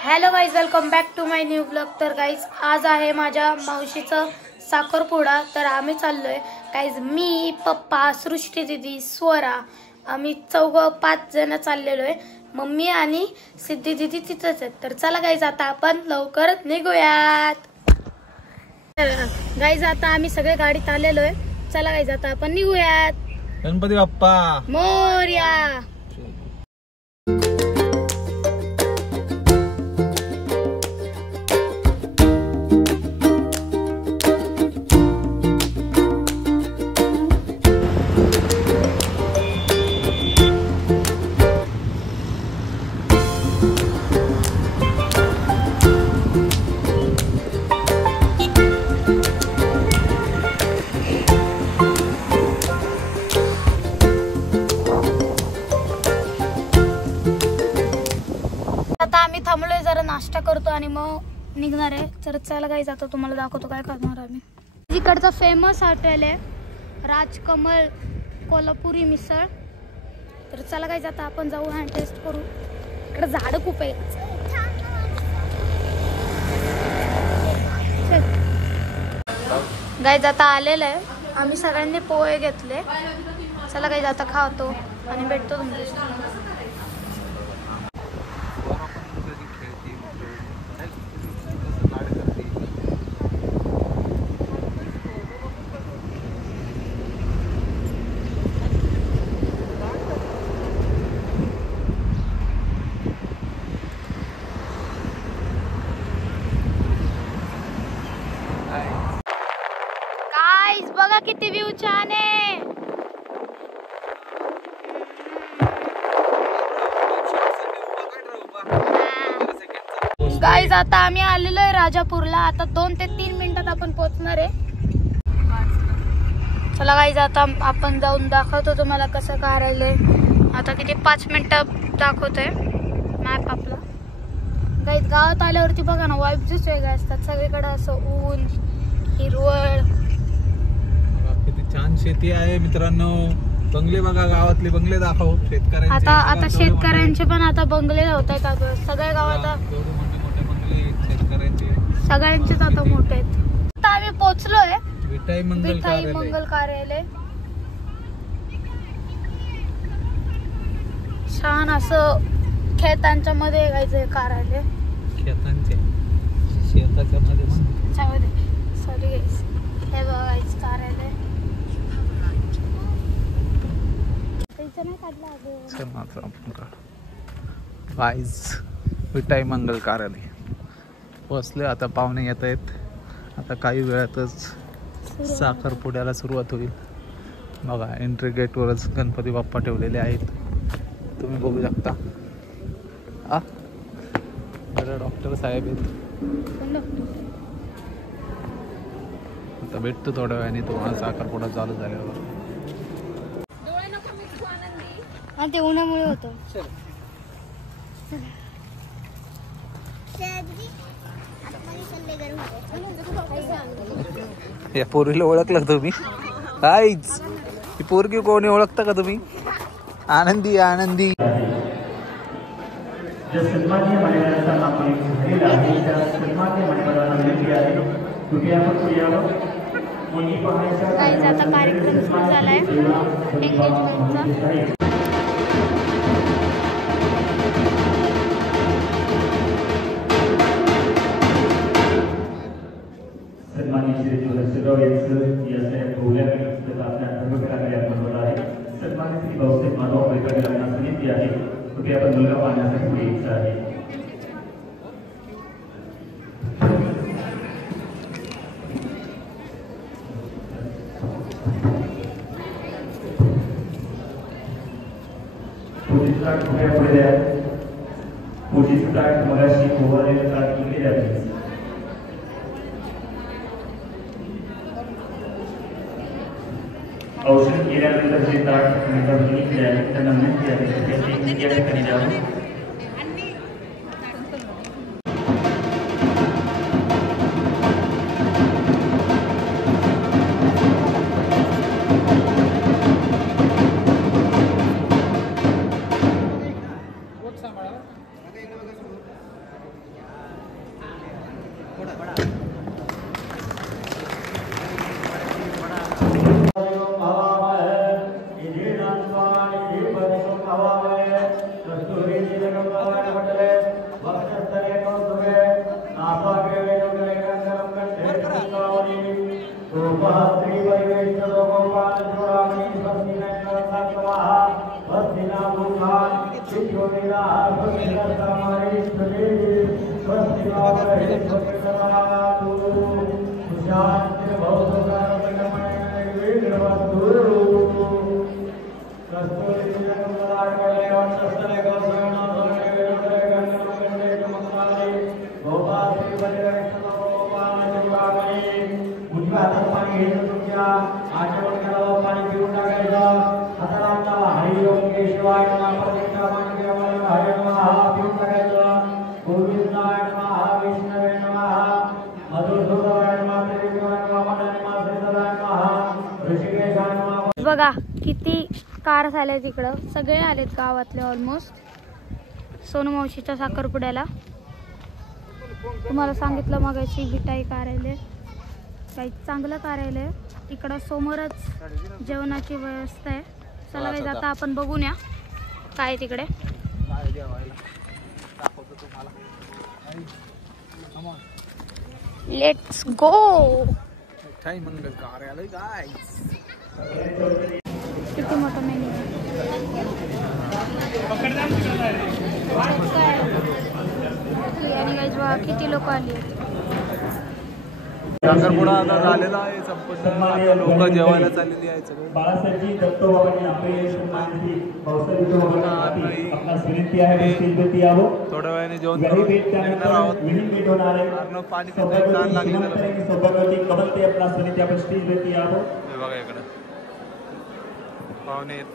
Hello guys, welcome back to my new blog. तर guys आज आहे माझ्या मावशीचं साखरपुडा। तर आम्ही चाललोय गाईज, मी, पप्पा, सृष्टी दीदी, स्वरा, आम्ही 5 जण चाललेलो आहे। मम्मी आणि सिद्धी दीदी तिथंच आहेत। तर चला गाईज, आता आपण लवकर निघूयात। गाईज आता आम्ही सगळे गाडीत आलेलो आहे। चला गाईज आता आपण निघूयात। गणपती बाप्पा मोरया। आता आम्ही थांबलोय, जरा नाश्ता करतो आणि मग निघणार आहे। तर चला गाईज आता तुम्हाला दाखवतो काय करणार आम्ही। इकडचं फेमस हॉटेल आहे राजकमल कोल्हापुरी मिसळ। तर चला गाईज आता आपण जाऊ आणि टेस्ट करू। इकडे झाड खूप आहे। गाईज आता आलेलं आहे, आम्ही सगळ्यांनी पोहे घेतले। चला गाईज आता खातो आणि भेटतो तुमच्याशी। गाइस बघा किती व्ह्यू छान आहे। गाइस आता आम्ही आलेलो आहे राजापूरला। आता 2 ते 3 मिनिटात आपण पोहोचणार आहे। चला गाइस आता आपण जाऊन दाखवतो तुम्हाला कसं करायलंय। आता किती 5 मिनिटं दाखवतोय मॅप आपला। गाइस गावात आल्यावरती बघा ना, वाईब्स वेगळे असतात। सगळीकडे असं ऊन, हिरवळ, किती छान शेती आहे मित्रांनो। बंगले बघा, गावातले बंगले दाखव शेतकऱ्यांचे। आता शेतकऱ्यांचे पण आता बंगले होत आहेत। सगळ्या गावात मोठे बंगले शेतकऱ्यांचे, सगळ्यांचेच आता मोठे आहेत। आता आम्ही पोहोचलोय विठाई मंगल कार्यालय। छान असं खेतांच्या मध्ये गायचं कार्यालय। शेताच्या मध्ये सॉरी गाईस, हे बघायचं कार्यालय। गाईज विठाई मंगल कार्यालय पोचले। आता पाहुणे येत आहेत। आता काही वेळातच साखरपुड्याला सुरुवात होईल। बघा एंट्री गेटवरच गणपती बाप्पा ठेवलेले आहेत, तुम्ही बघू शकता। डॉक्टर साहेब आहेत। आता भेटतो थोड्या वेळाने तुम्हाला साखरपुडा चालू झाल्यावर। ते उन्हामुळे होतं। या पोरीला ओळखलं तुम्ही? काहीच ही पोरगी कोणी ओळखता का तुम्ही? आनंदी आनंदी गाईज आता कार्यक्रम सुरू झालाय एंगेजमेंटचा। औषध केल्यानंतर जे ताट त्यांना विनंती आहे बघा किती कार झाले तिकडं, सगळे आलेत गावातले ऑलमोस्ट सोनू मावशीच्या साखरपुड्याला. तुम्हाला सांगितलं मगाशी गिटाई कार्यालय काही चांगलं कार्यालय इकडं समोरच जेवणाची व्यवस्था आहे. चला काही आता आपण बघून या काय तिकडे. Let's go. मंगल कार्यालय गाइस. किती मोठा मेन्यू आणि गाईज बघा किती लोक आली. साखरपुडा आता झालेला आहे, संपूर्ण आता लोक जेवायला चाललेली आहेत सगळे. बाळासाहेबजी दत्तोबाबांनी आपले सन्मानची भाऊसाहेब आपला विनंती आहे स्टेज वरती यावं. थोड्या वेळाने जेवण घरी करून भेट निघणार आहोत. विहीन भेट होणार आहे. अर्णव पाणी पिण्याची तहान लागली त्याला. सौभाग्यवती कमलते आपला विनंती आपण स्टेज वरती यावं. हे बघा इकडं पाहुणे आहेत.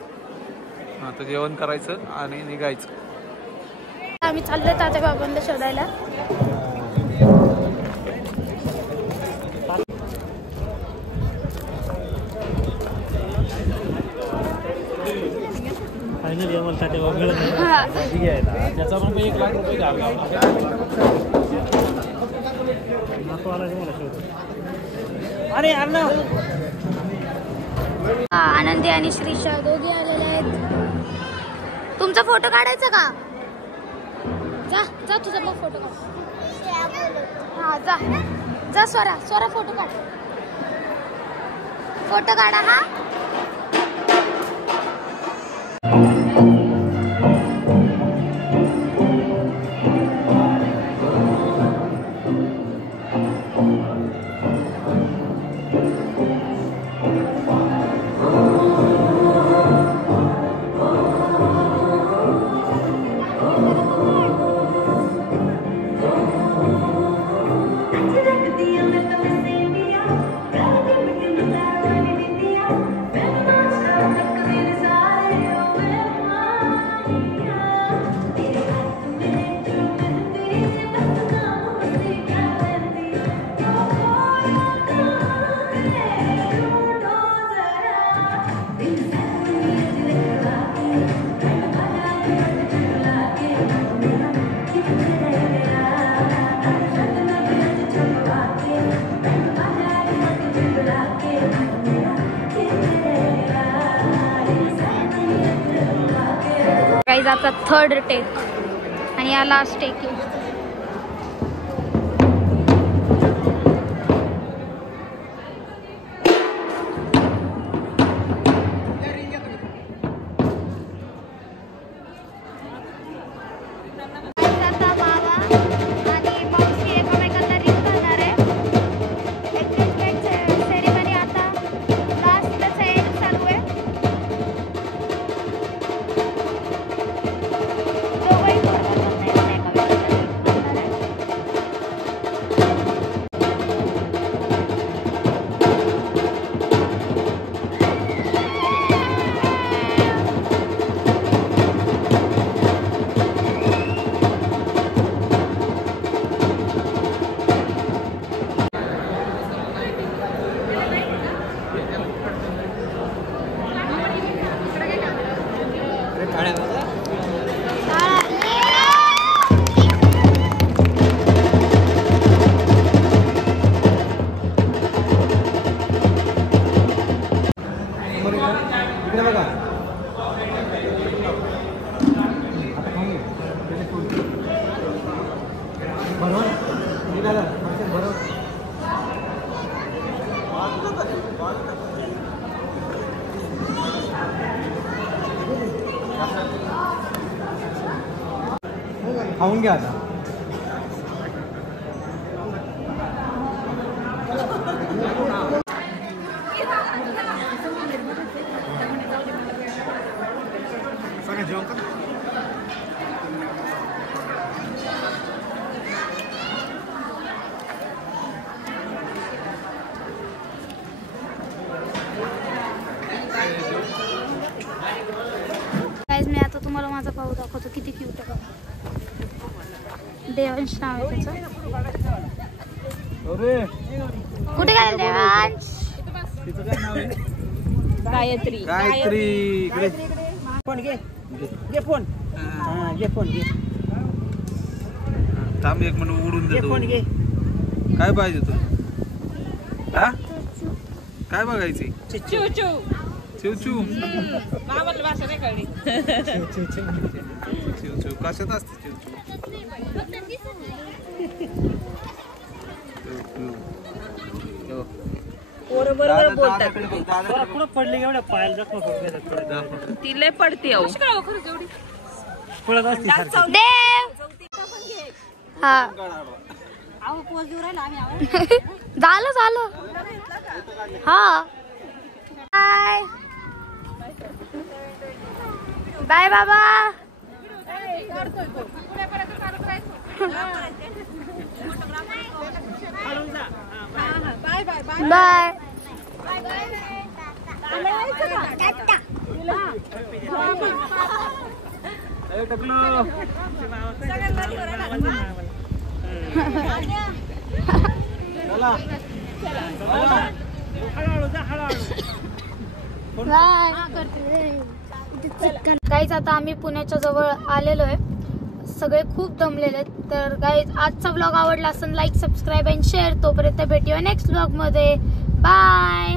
आता जेवण करायचं आणि निघायचं. आम्ही चाललोय तात्या बाबांना शोधायला. फायनली आम्हाला तात्या बाबा मिळत नाही. त्याचा पण 1 लाख रुपये घालला. अरे अर्णव आनंदी आणि श्रीषा दोघी आलेले आहेत. तुमचा फोटो काढायचा का? जा जा तुझा मग फोटो काढ. हा जा जा स्वरा स्वरा फोटो काढ. फोटो काढा. हा गाईज आपला 3rd टेक आणि या लास्ट टेक आहे. खाऊन घ्या आता. गाईज मी आता तुम्हाला माझा पाऊ दाखवतो किती क्यूट आहे. देवांश नाव आहे त्याचं. कुठे गेला देवांश? गायत्री. गायत्री इकडे फोन घे फोन. घे फोन घे. थांब एक मिनिट उडून देतो. फोन घे. काय पाहिजे तुला? हा काय बघायची? चिव चिव चिवचू. मामाला भाषा नाही कळली. चिवचू कशात असते चिवचू? पोरं बरोबर बोलतात. कुठं पडले एवढ्या पायाला जखमा करून ती लय पडते अहो. पडत असते देव हा झालं झालं. हा बाय बाय बाबा. बाय. गाईज आता आम्ही पुण्याच्या जवळ आलेलो आहे. सगळे खूप दमलेले आहेत. तर गाईज आजचा ब्लॉग आवडला असेल लाईक सबस्क्राईब अँड शेअर. तोपर्यंत भेटूया नेक्स्ट ब्लॉग मध्ये. बाय.